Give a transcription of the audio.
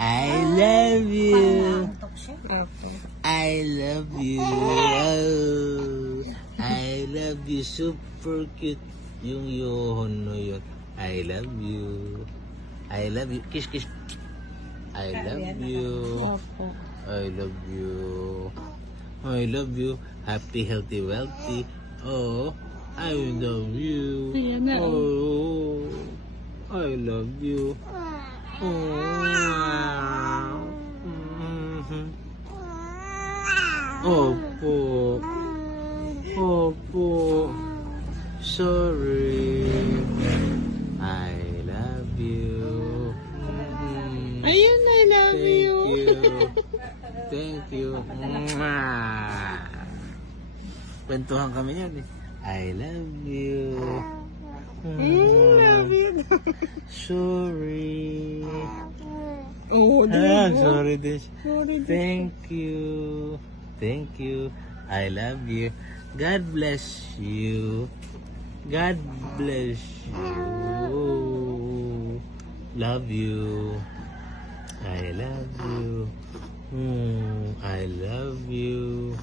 I love you. Antok siya. I love you. Oh, I love you. Super cute. Yung yohon no yun. I love you. I love you. Kiss, kiss. I love you. I love you. I love you. Happy, healthy, wealthy. Oh, I love you. Oh, I love you. Oh. Opo. Opo. Sorry. I love you. Ayun, I love you. Thank you. Kwentuhan kami yan eh. I love you. Love you. Sorry. Oh, diba? Sorry din. Sorry din. Thank you. Thank you. I love you. God bless you. God bless you. Love you. I love you. I love you.